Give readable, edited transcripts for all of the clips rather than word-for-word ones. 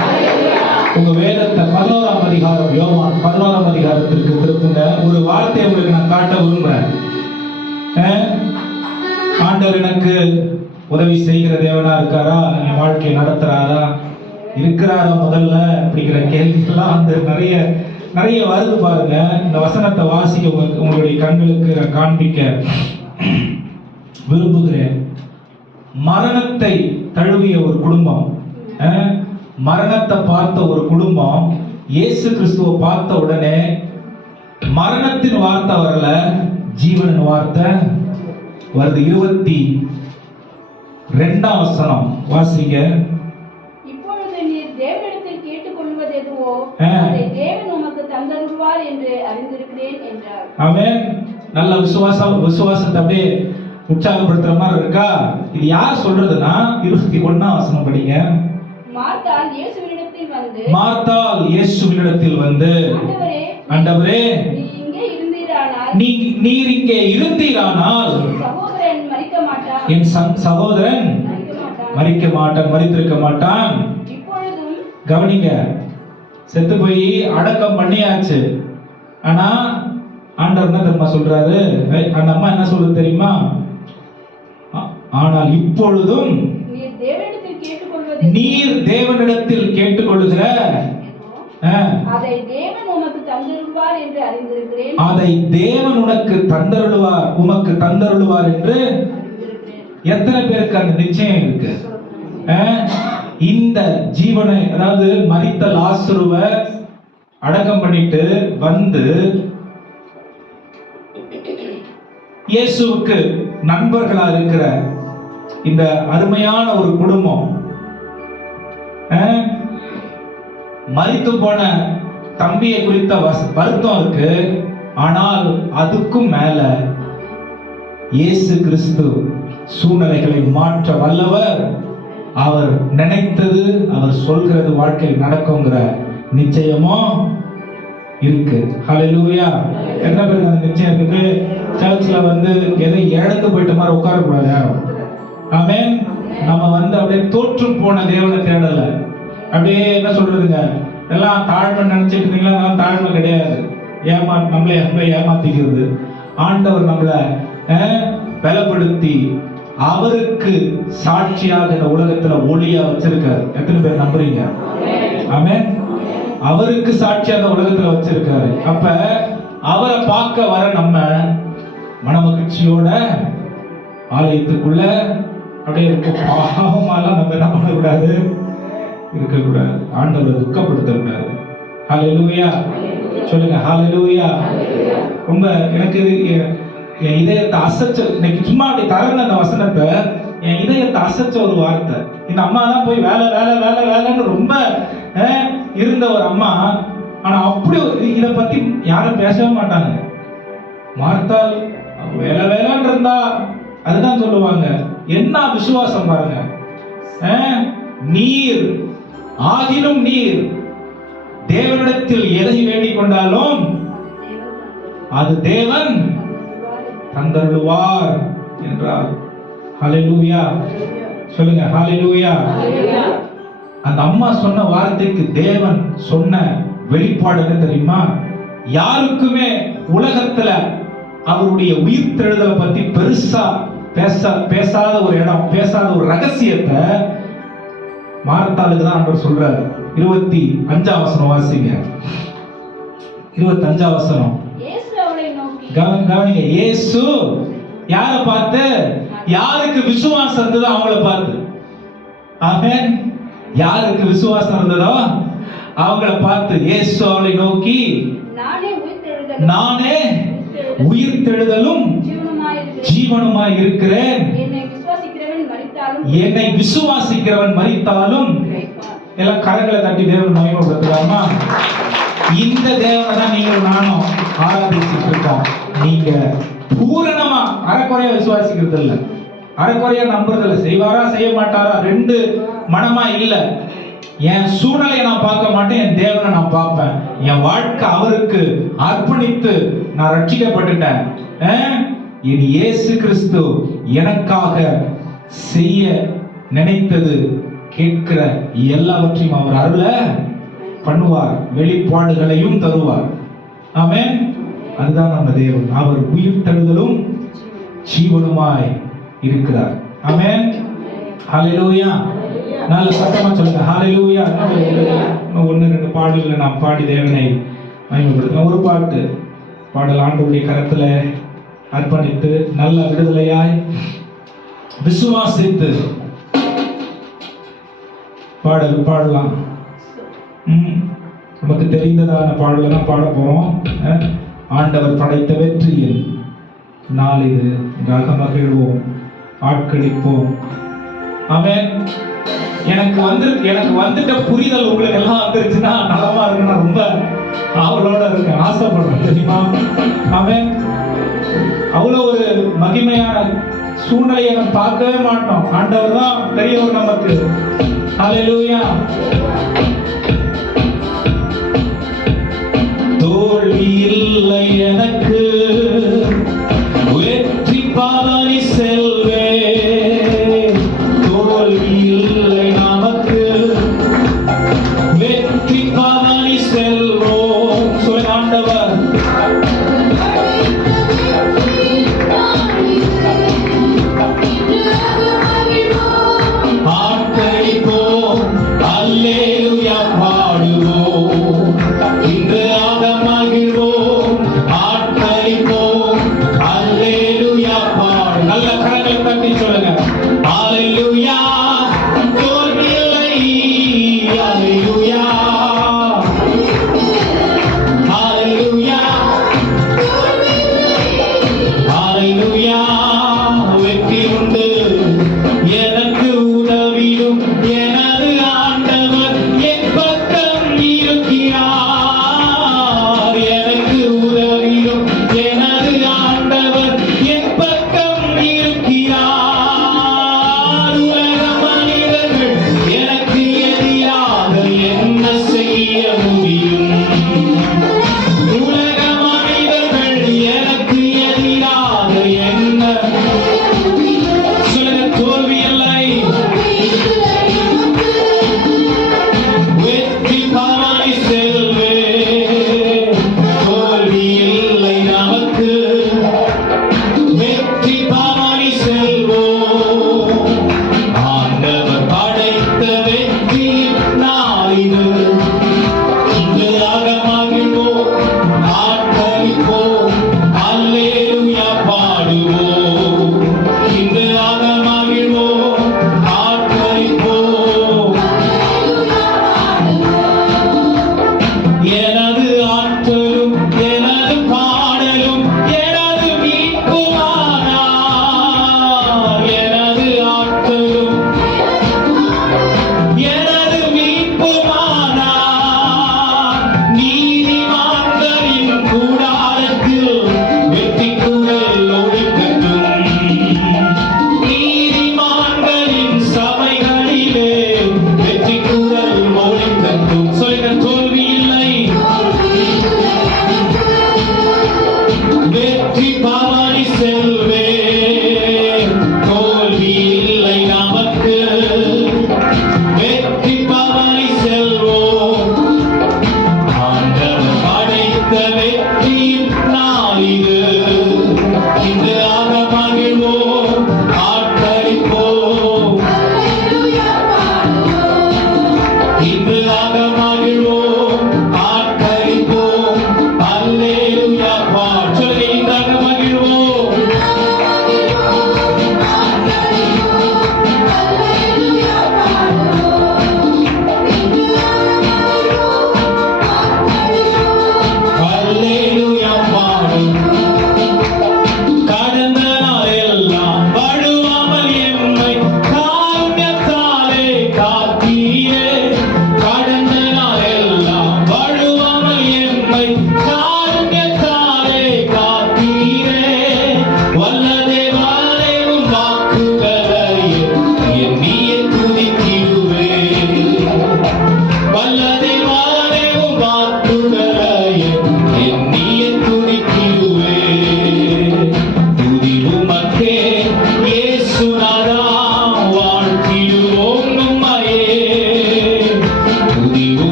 ஹalleluya. உங்க வேதத்தை 11ஆம் அதிகாரம், யோவான் 11ஆம் அதிகாரத்திற்கு திருப்புங்க. ஒரு வார்த்தையை உங்களுக்கு நான் காட்ட விரும்புறேன். ஆண்டவர் எனக்கு உதவி செய்கிற தேவனா இருக்காரா, என் வாழ்க்கையை நடத்துறாரா, இருக்கிறாரா முதல்ல அப்படிங்கிற கேள்விகள்லாம் வந்து நிறைய வருது பாருங்க. இந்த வசனத்தை வாசிக்க உங்களுடைய கண்களுக்கு நான் காண்பிக்க விரும்புகிறேன். மரணத்தை தழுவிய ஒரு குடும்பம், மரணத்தை பார்த்த ஒரு குடும்பம் இயேசு கிறிஸ்துவை பார்த்த உடனே மரணத்தின் வார்த்தை வரல, ஜீவனின் வார்த்தை வருது. 22ஆம் வசனம் வாசிங்க. இப்பொழுது நீர் தேவனிடத்தில் கேட்டுக்கொள்வது எதுவோ அதை தேவன் உமக்கு தந்தருள்வார் என்று அறிந்திருக்கிறேன் என்றார். ஆமென். நல்ல விசுவாசத்தை அப்படியே உற்சாகப்படுத்துற மாதிரி இருக்கா? இது யார் சொல்றதுன்னா 21ஆம் வசனம் படிங்க. மார்த்தாள் இயேசுவினிடத்தில் வந்து ஆண்டவரே, நீர் இங்கே இருந்தீரானால் என் சகோதரன் மரித்திருக்க மாட்டான். கவனிங்க, செத்து போய் அடக்கம் பண்ணியாச்சு. ஆனா ஆண்டவர் என்ன தெரியுமா சொல்றாரு? அந்த அம்மா என்ன சொல்றது தெரியுமா? ஆனால் இப்பொழுதும் நீர் தேவனிடத்தில் கேட்டுக்கொள்ளுகிற அதை தேவன் உமக்கு தந்தருள்வார் என்று அறிந்திருக்கிறேன். அதை தேவன் உமக்கு தந்தருள்வார் என்று எத்தனை பேருக்கு அந்த நிச்சயம் இருக்கு? இந்த ஜீவனை, அதாவது மரித்த லாசருவை அடக்கம் பண்ணிட்டு வந்து இயேசுவுக்கு நண்பர்களா இருக்கிற இந்த அருமையான ஒரு குடும்பம், மரித்து போன தம்பியை குறித்த வருத்தம் இருக்கு. ஆனால் அதுக்கும் மேல இயேசு கிறிஸ்து சூழ்நிலைகளை மாற்ற வல்லவர். அவர் நினைத்தது, அவர் சொல்கிறது வாழ்க்கையில் நடக்குங்கிற நிச்சயமோ இருக்கு. ஹalleluya. எத்தனை பேருக்கு அந்த நிச்சயம் இருக்கு? சர்ச்ல வந்து எதை இழந்து போயிட்ட மாதிரி உட்கார கூடாது யாரும். ஆமென். நம்ம வந்து அப்படியே தோற்று போன தேவனை தேடல. அப்படியே என்ன சொல்றதுங்க, எல்லாம் தாழ்மை நினைச்சிட்டு இருந்தீங்களா? அதெல்லாம் தாழ்மை கிடையாது. நம்மளை ஏமாத்திக்கிறது. ஆண்டவர் நம்மளை பலப்படுத்தி அவருக்கு சாட்சியாக இந்த உலகத்துல ஒளியா வச்சிருக்காரு. எத்தனை பேர் நம்புறீங்க? ஆமென். அவருக்கு சாட்சியாக உலகத்துல வச்சிருக்காரு. அப்ப அவரை பார்க்க வர நம்ம மனமகிழ்ச்சியோட ஆலயத்துக்குள்ள அப்படியே இருக்க பாவமாலாம் நம்ம என்ன பண்ணக்கூடாது, இருக்கக்கூடாது. ஆண்டவரை துக்கப்படுத்தக்கூடாது. ஹalleluya. சொல்லுங்க ஹalleluya. ரொம்ப எனக்கு என் இதயத்தை அசைச்ச, இன்னைக்கு சும்மா அப்படி தரங்க அந்த வசனத்தை, என் இதயத்தை அசைச்ச ஒரு வார்த்தை. இந்த அம்மா தான் போய் வேலைன்னு ரொம்ப இருந்த ஒரு அம்மா. ஆனா அப்படி இதை பத்தி யாரும் பேசவே மாட்டாங்க. மார்த்தாள் வேலைன்னு இருந்தா அதுதான் சொல்லுவாங்க. என்ன விசுவாசம் பாருங்க. நீர் ஆகிலும் நீர் தேவனிடத்தில் எதை வேண்டிக் கொண்டாலும் அது தேவன் தந்தருள்வார் என்றார். ஹalleluya. சொல்லுங்க ஹalleluya. அந்த அம்மா சொன்ன வார்த்தைக்கு தேவன் சொன்ன வெளிப்பாடு என்ன தெரியுமா? யாருக்குமே உலகத்துல அவருடைய உயிர்த்தெழுதலை பத்தி பெருசா பேசாத ஒரு இடம், பேசாத ஒரு ரகசியத்தை மார்த்தாளுக்கு தான் ஆண்டவர் சொல்றாரு. 25ஆம் வசனம் வாசிங்க. 25ஆம் வசனம். கவனிங்க. இயேசு யாரை பார்த்து? யாருக்கு விசுவாசம் இருந்ததோ அவங்கள பார்த்து. ஆமென். யாருக்கு விசுவாசம் இருந்ததோ அவங்கள பார்த்து இயேசு அவளை நோக்கி, நானே உயிர்த்தெழுதலும் ஜீவனுமாய் இருக்கிறேன். என்னை விசுவாசிக்கிறவன் மரித்தாலும். எல்லாம் கரங்களை தட்டி தேவன் மகிமைப்படுத்தலாமா? இந்த தேவனை தான் நீங்கள் நானும் ஆராதிச்சுட்டு இருக்கோம். நீங்க பூரணமா அரைக்குறையா விசுவாசிக்கிறது இல்ல, அரைக்குறையா நம்புறது இல்ல. செய்வாரா செய்ய மாட்டாரா ரெண்டு மனமா இல்ல. என் சூழ்நிலையை நான் பார்க்க மாட்டேன், என் தேவனை நான் பார்ப்பேன். என் வாழ்க்கை அவருக்கு அர்ப்பணித்து நான் ரட்சிக்கப்பட்டுட்டேன். என் இயேசு கிறிஸ்து எனக்காக செய்ய நினைத்தது கேட்கிற எல்லாவற்றையும் அவர் அருள பண்ணுவார், வெளிப்பாடுகளையும் தருவார். ஆமென். அதுதான் நம்ம தேவன். அவர் உயிர் தழுதலும் ஜீவனுமாய் இருக்கிறார். ஆமென். ஹalleluya. நல்ல சத்தமா சொல்லுங்க ஹalleluya. ஒன்னு ரெண்டு பாடல்களை நாம் பாடி தேவனை மகிமைப்படுத்தலாம். ஒரு பாடல் ஆண்டவருடைய கரத்துல அர்ப்பணித்து நல்ல விடுதலையாய் விசுவாசித்து பாடலாம். நமக்கு தெரிந்ததான பாடலை தான் பாட போறோம். ஆண்டவர் படைத்த வெற்றியில் நாள் இது, மகிழ்வோம், ஆட்களிப்போம். ஆமென். எனக்கு வந்துட்ட புரிதல் உங்களுக்கு எல்லாம் வந்துருச்சுன்னா நலமா இருக்கு. நான் ரொம்ப அவளோட இருக்கேன், ஆசைப்படுறேன், தெரியுமா? ஆமென். அவ்வளவு ஒரு மகிமையான சூழ்நிலையை நம்ம பார்க்கவே மாட்டோம். ஆண்டவர் தான் பெரியவர் நமக்கு. ஹalleluya. தோல்வி இல்லை எனக்கு, வெற்றி பாடி செல்வே. தோல்வி இல்லை நமக்கு, வெற்றி பாடி செல்வோம். சொல்லுங்க ஆண்டவர். ஆட்களிப்போம், அல்லேலூயா.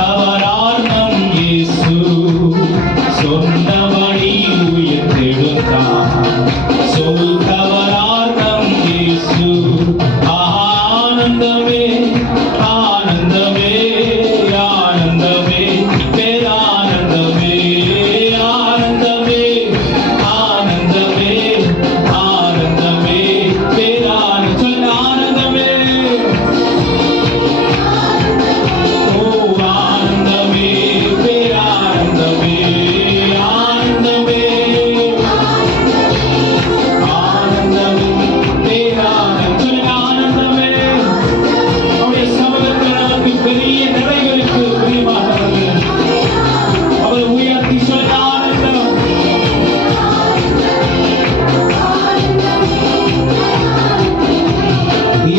தவறார் நம் இயேசு சொன்னபடி உயிர்த்தெழுந்தார். சொல் தவறார் நம் இயேசு. ஆனந்தமே ஆனந்தமே ஆனந்தமே பேரானந்தமே ஆனந்தமே ஆனந்தமே ஆனந்தமே பேரானந்தமே. சொல்லுங்க ஆனந்தமே. ஓ ஆனந்தமே பேரானந்தமே ஆனந்தமே ஆனந்தமே பேரானந்தம். சொல்லுங்க ஆனந்தமே. அவருடைய சமூகத்தில் நமக்கு பெரிய நிறைகளுக்கு பிரியமானவர்கள் அவர் உயர்த்தி சொல்லுங்க ஆனந்தம்.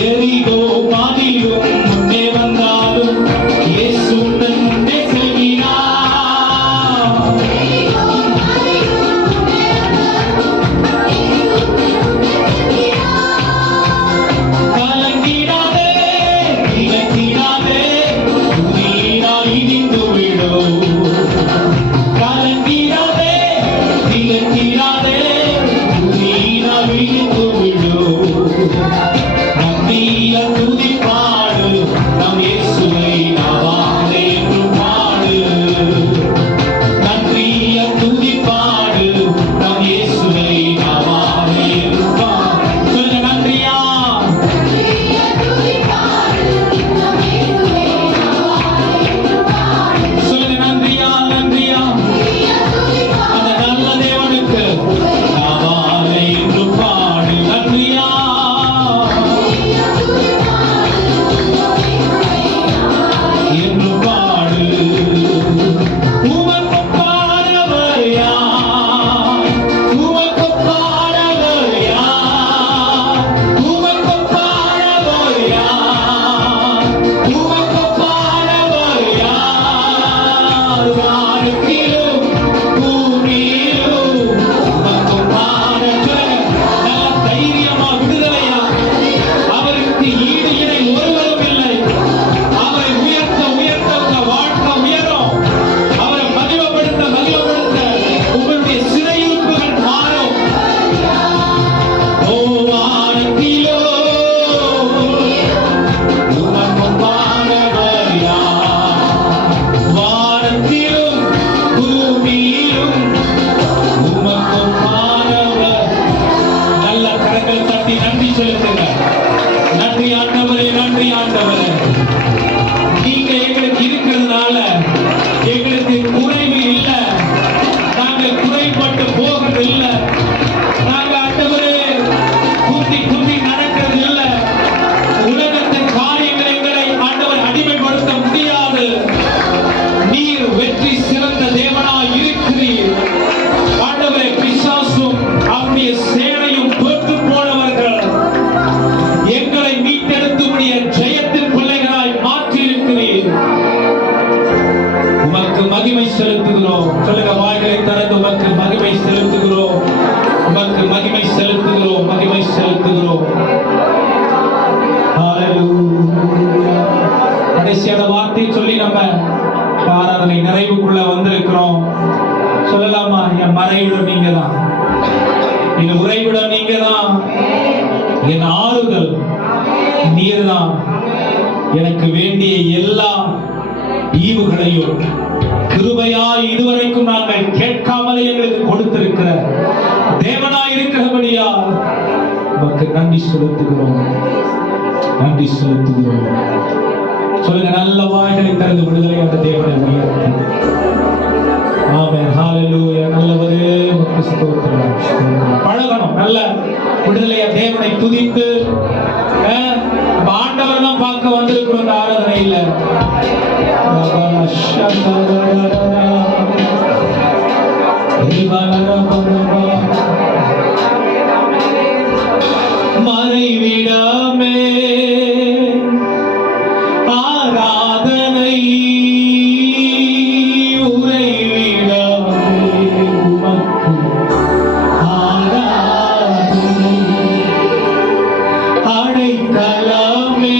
எரிகோ பாதியும் முன்னே வந்தாலும் இயேசு உந்தன் முன்னே செல்கிறார். கலங்கிடாதே திகைத்திடாதே துதியினால் இடிந்து விடும். கலங்கிடாதே திகைத்திடாதே துதியினால் இடிந்து விடும். நம்பிய துதிப்பாடு நம் இயேசுவை நாவாலே என்று பாடு. நன்றிய துதிப்பாடு நம் இயேசுவை நாவாலே என்று பாடு. சொல்லுங்க நன்றியா. சொல்லுங்க நன்றியா நன்றியா அந்த நல்ல தேவனுக்கு நாவாலே என்று பாடு. நன்றியா என்று பாடு. உமக்கு பாடவர் யார்? உமக்கு பாடவர் யார்? உமக்கு பாடவர் யார்? உமக்கு பாடவர் யார்? வானத்திலும் பூமியிலும் உமக்கு பாட. நல்ல தைரியமா விடுதலையா. அவருக்கு ஈடு இணை ஒருவரும் இல்லை. அவரை உயர்த்த உயர்த்த உங்க வாழ்க்கை உயரும். அவரை மகிமைப்படுத்த மகிமைப்படுத்த உங்களுடைய சிறையிருப்புகள் மாறும். ஓ வானத்திலோ உமக்கு பாடவர் யார்? வானத்திலும் பூமியிலும் உமக்கு பாடவர். நல்ல கரங்கள் தட்டி நன்றி செலுத்துங்க. நன்றி ஆண்டவரே நன்றி ஆண்டவரே. நீங்க எங்களுக்கு இருக்கிறதுனால எங்களுக்கு குறைவு இல்லை. நாங்கள் குறைபட்டு போகிறது இல்லை. நாங்க ஆண்டவரே குத்தி குத்தி நடக்கிறது இல்லை. உலகத்தின் காரியங்கள் எங்களை ஆண்டவர் அடிமைப்படுத்த முடியாது. நீர் வெற்றி சிறந்த தேவனாய் இருக்கிறீர் ஆண்டவரே. பிசாசும் அவருடைய சேனையும் தோற்று போனவர்கள் எங்களை மீட்டெடுத்து உடைய ஜெயத்தின் பிள்ளைகளாய் மாற்றி இருக்கிறீர். உமக்கு மகிமை செலுத்துகிறோம். சொல்லுங்க வாய்களை திறந்து உமக்கு மகிமை செலுத்துகிறோம். உமக்கு மகிமை செலுத்துகிறோம். மகிமை செலுத்துகிறோம். ஹalleluya. கடைசியான வார்த்தை சொல்லி நம்ம ஆராதனை நிறைவுக்குள்ள வந்திருக்கிறோம். சொல்லலாமா? என் மறைவிடம் நீங்க தான். என் உறைவிடம் நீங்க தான். என் ஆறுதல் நீர்தான். எனக்கு வேண்டிய எல்லா ஈவுகளையும் கிருபையாய் இதுவரைக்கும் நாங்கள் கேட்காமலே எங்களுக்கு கொடுத்திருக்கிற தேவனாய் இருக்கிறபடியா உமக்கு நன்றி செலுத்துகிறோம். நன்றி செலுத்துகிறோம். சொல்லுங்க நல்ல வாய்களை திறந்து விடுதலை அந்த தேவனை உயர்த்தி. ஆமென் ஹalleluya. நல்லவரே உமக்கு ஸ்தோத்திரம். பழகணும். நல்ல விடுதலைய தேவனை துதித்து ஆண்டவர் தான் பார்க்க வந்திருக்கிறோம் இந்த ஆராதனையில. மறைவிடாமே ஆராதனை உறைவிடாமே உமக்கு ஆராதனை அடைக்கலமே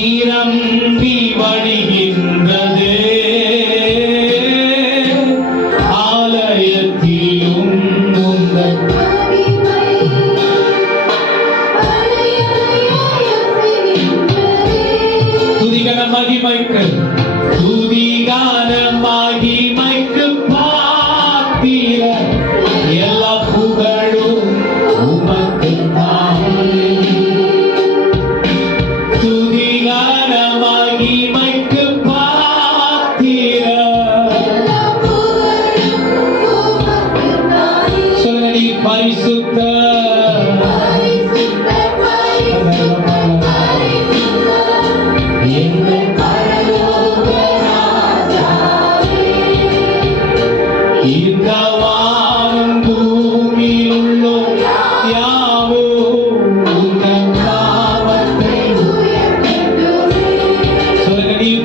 நிரம்பி வழிகின்றது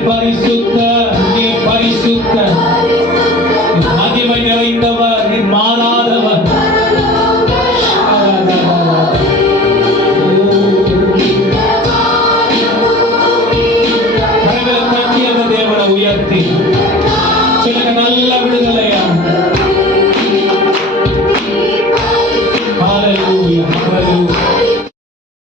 பரிசுத்த